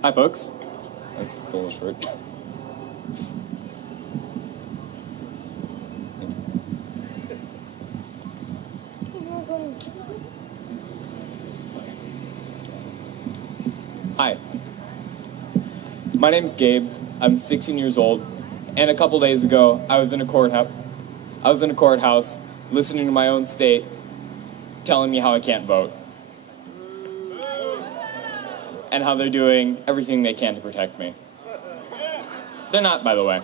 Hi, folks. This is still a short. Hi. My name's Gabe. I'm 16 years old, and a couple days ago, I was in a courthouse listening to my own state telling me how I can't vote. And how they're doing everything they can to protect me. They're not, by the way.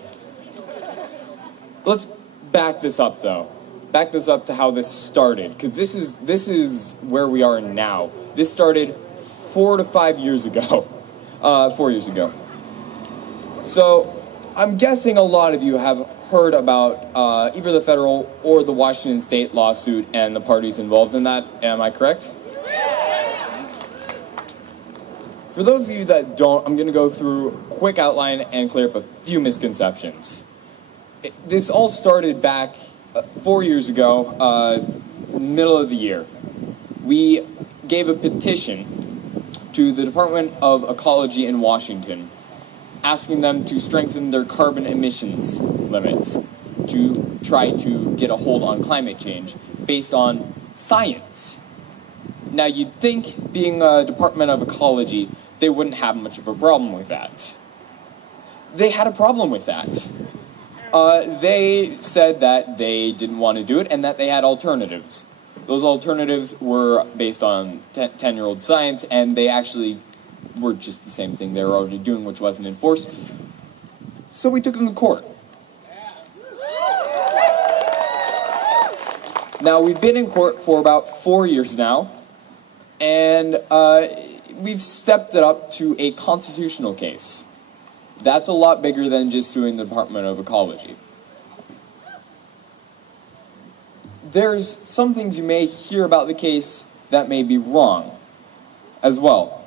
Let's back this up, though. Back this up to how this started, because this is where we are now. This started 4 to 5 years ago. 4 years ago. So, I'm guessing a lot of you have heard about either the federal or the Washington state lawsuit and the parties involved in that. Am I correct? For those of you that don't, I'm going to go through a quick outline and clear up a few misconceptions. This all started back 4 years ago, middle of the year. We gave a petition to the Department of Ecology in Washington, asking them to strengthen their carbon emissions limits to try to get a hold on climate change based on science. Now, you'd think, being a Department of Ecology, they wouldn't have much of a problem with that. They had a problem with that. They said that they didn't want to do it and that they had alternatives. Those alternatives were based on 10-year-old science, and they actually were just the same thing they were already doing, which wasn't enforced. So we took them to court. Now, we've been in court for about 4 years now, and we've stepped it up to a constitutional case. That's a lot bigger than just suing the Department of Ecology. There's some things you may hear about the case that may be wrong as well.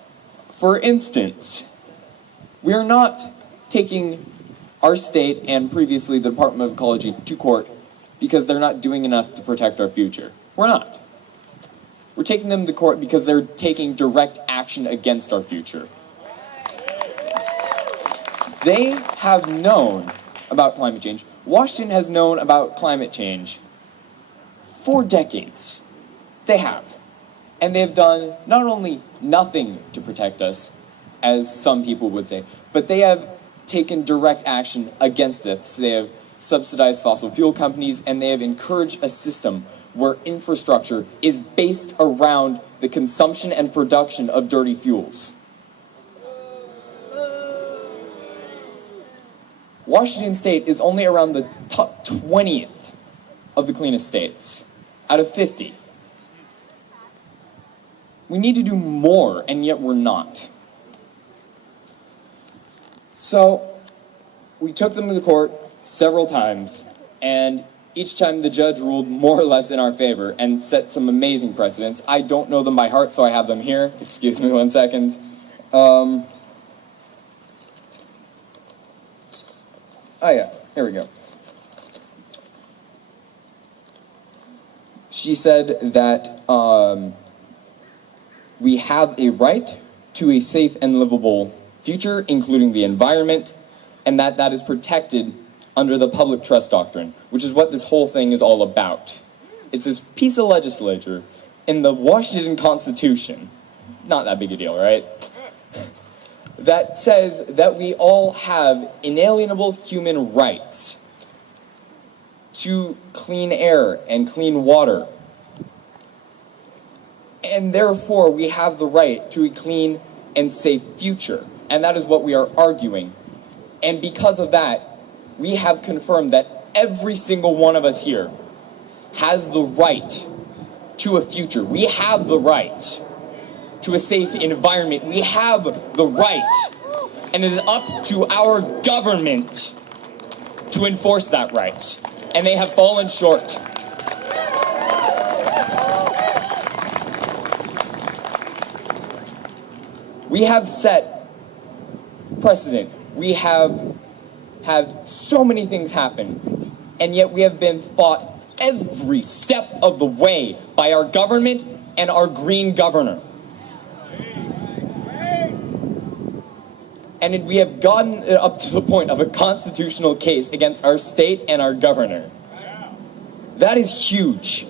For instance, we are not taking our state and previously the Department of Ecology to court because they're not doing enough to protect our future. We're not. We're taking them to court because they're taking direct action against our future. They have known about climate change. Washington has known about climate change for decades. They have. And they have done not only nothing to protect us, as some people would say, but they have taken direct action against this. They have subsidized fossil fuel companies, and they have encouraged a system where infrastructure is based around the consumption and production of dirty fuels. Washington State is only around the top 20th of the cleanest states, out of 50. We need to do more, and yet we're not. So, we took them to the court several times, and each time the judge ruled more or less in our favor and set some amazing precedents. I don't know them by heart, so I have them here. Excuse me 1 second. Oh yeah, here we go. She said that we have a right to a safe and livable future, including the environment, and that is protected under the public trust doctrine, which is what this whole thing is all about. It's this piece of legislature in the Washington Constitution, not that big a deal, right? That says that we all have inalienable human rights to clean air and clean water. And therefore, we have the right to a clean and safe future. And that is what we are arguing. And because of that, we have confirmed that every single one of us here has the right to a future. We have the right to a safe environment. We have the right. And it is up to our government to enforce that right. And they have fallen short. We have set precedent. We have had so many things happen, and yet we have been fought every step of the way by our government and our green governor. And we have gotten it up to the point of a constitutional case against our state and our governor. That is huge.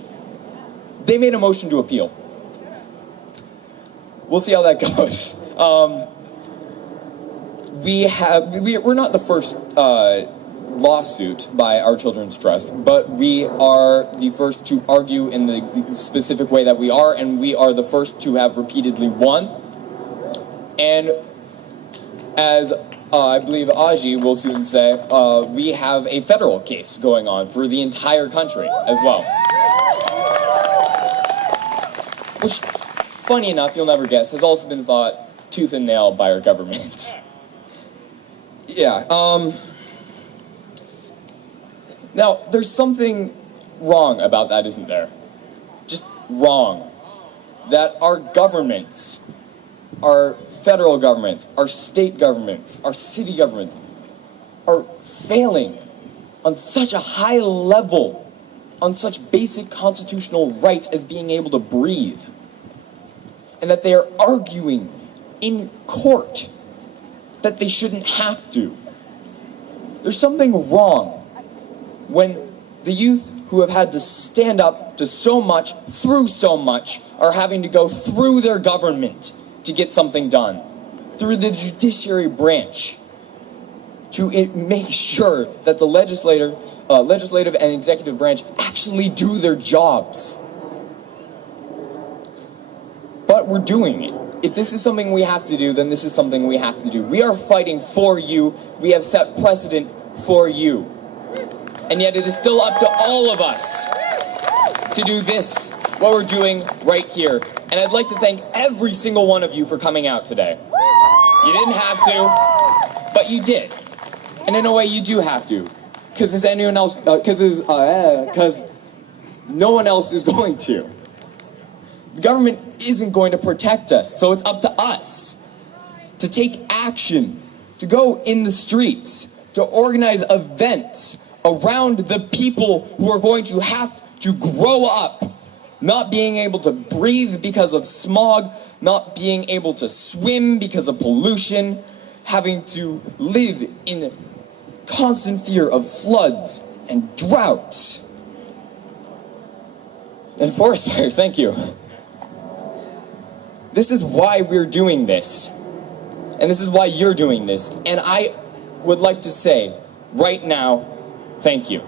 They made a motion to appeal. We'll see how that goes. We're not the first lawsuit by Our Children's Trust, but we are the first to argue in the specific way that we are, and we are the first to have repeatedly won. And as I believe Aji will soon say, we have a federal case going on for the entire country as well. Which, funny enough, you'll never guess, has also been fought tooth and nail by our government. Yeah, now, there's something wrong about that, isn't there? Just wrong. That our governments, our federal governments, our state governments, our city governments, are failing on such a high level, on such basic constitutional rights as being able to breathe. And that they are arguing in court that they shouldn't have to. There's something wrong when the youth who have had to stand up to so much, through so much, are having to go through their government to get something done, through the judiciary branch, to make sure that the legislative and executive branch actually do their jobs. But we're doing it. If this is something we have to do, then this is something we have to do. We are fighting for you. We have set precedent for you. And yet it is still up to all of us to do this, what we're doing right here. And I'd like to thank every single one of you for coming out today. You didn't have to, but you did. And in a way, you do have to. Because no one else is going to. The government isn't going to protect us, so it's up to us to take action, to go in the streets, to organize events around the people who are going to have to grow up not being able to breathe because of smog, not being able to swim because of pollution, having to live in constant fear of floods and droughts. And forest fires, thank you. This is why we're doing this. And this is why you're doing this. And I would like to say, right now, thank you.